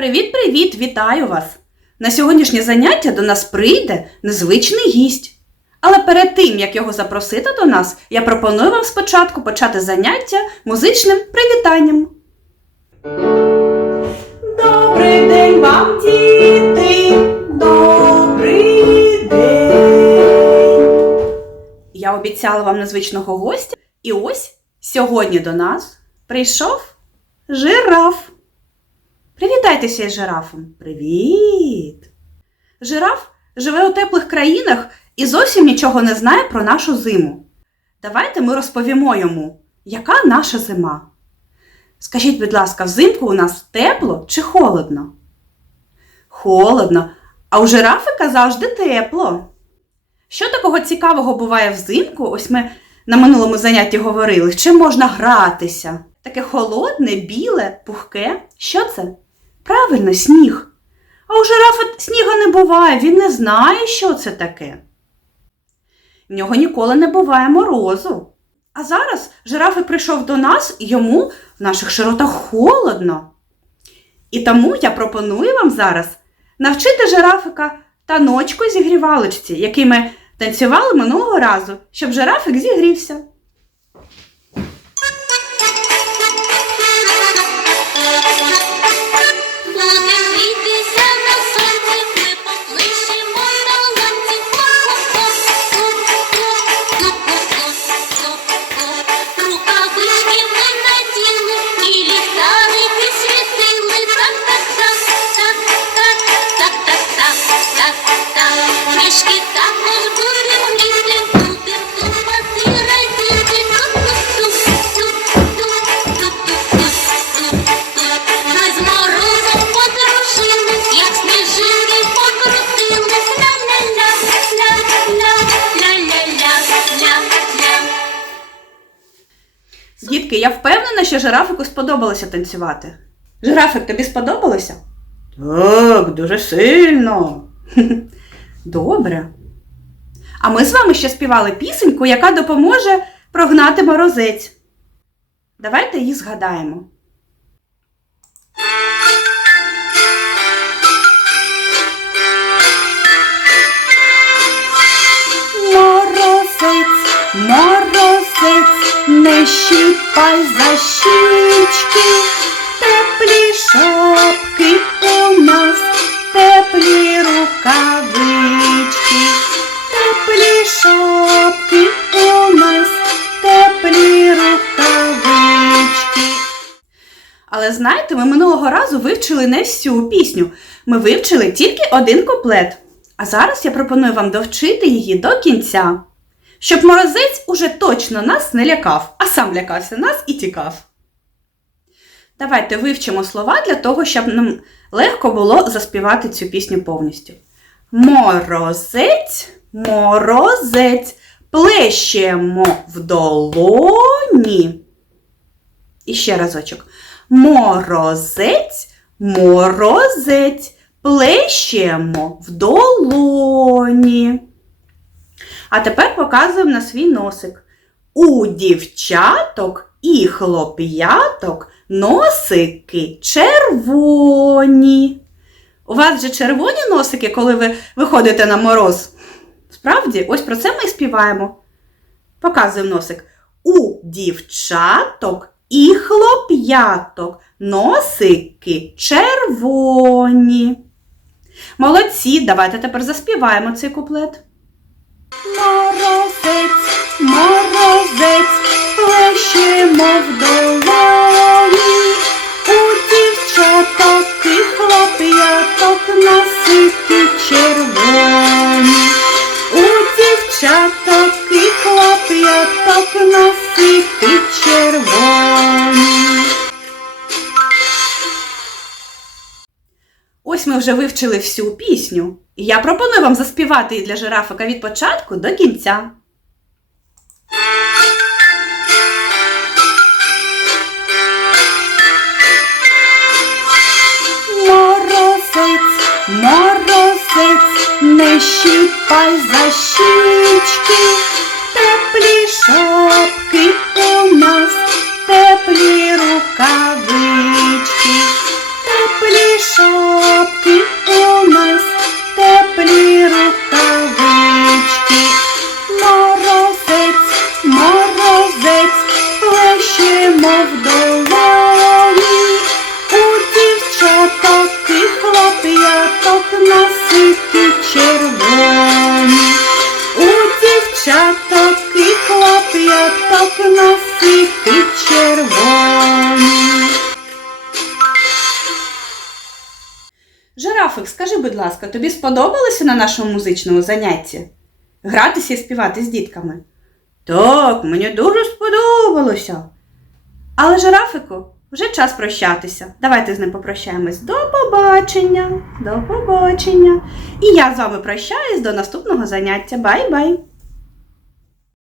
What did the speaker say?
Привіт-привіт! Вітаю вас! На сьогоднішнє заняття до нас прийде незвичний гість. Але перед тим, як його запросити до нас, я пропоную вам спочатку почати заняття музичним привітанням. Добрий день вам, діти! Добрий день! Я обіцяла вам незвичного гостя, і ось сьогодні до нас прийшов жираф. Привітайтеся із жирафом. Привіт! Жираф живе у теплих країнах і зовсім нічого не знає про нашу зиму. Давайте ми розповімо йому, яка наша зима. Скажіть, будь ласка, взимку у нас тепло чи холодно? Холодно, а у жирафика завжди тепло. Що такого цікавого буває взимку? Ось ми на минулому занятті говорили, чим можна гратися? Таке холодне, біле, пухке. Що це? Правильно, сніг. А у жирафа снігу не буває, він не знає, що це таке. В нього ніколи не буває морозу. А зараз жирафик прийшов до нас, і йому в наших широтах холодно. І тому я пропоную вам зараз навчити жирафика таночку зігрівалочці, який ми танцювали минулого разу, щоб жирафик зігрівся. Дітки, я впевнена, що жирафику сподобалося танцювати. Жирафик, тобі сподобалося? Так, дуже сильно. Добре. А ми з вами ще співали пісеньку, яка допоможе прогнати морозець. Давайте її згадаємо. Не за щічки, теплі шапки у нас, теплі рукавички, теплі шапки у нас, теплі рукавички. Але знаєте, ми минулого разу вивчили не всю пісню. Ми вивчили тільки один куплет. А зараз я пропоную вам довчити її до кінця, щоб морозець уже точно нас не лякав, а сам лякався нас і тікав. Давайте вивчимо слова для того, щоб нам легко було заспівати цю пісню повністю. Морозець, морозець, плещемо в долоні. І ще разочок. Морозець, морозець, плещемо в долоні. А тепер показуємо на свій носик. У дівчаток і хлоп'яток носики червоні. У вас же червоні носики, коли ви виходите на мороз? Справді, ось про це ми і співаємо. Показуємо носик. У дівчаток і хлоп'яток носики червоні. Молодці, давайте тепер заспіваємо цей куплет. Морозець, морозець, лещимо вдома. Вже вивчили всю пісню, я пропоную вам заспівати її для жирафика від початку до кінця. Морозець, морозець, не щіпай за щічки, ласка, тобі сподобалося на нашому музичному занятті? Гратися і співати з дітками? Так, мені дуже сподобалося. Але жирафику, вже час прощатися. Давайте з ним попрощаємось. До побачення. До побачення. І я з вами прощаюсь до наступного заняття. Бай-бай!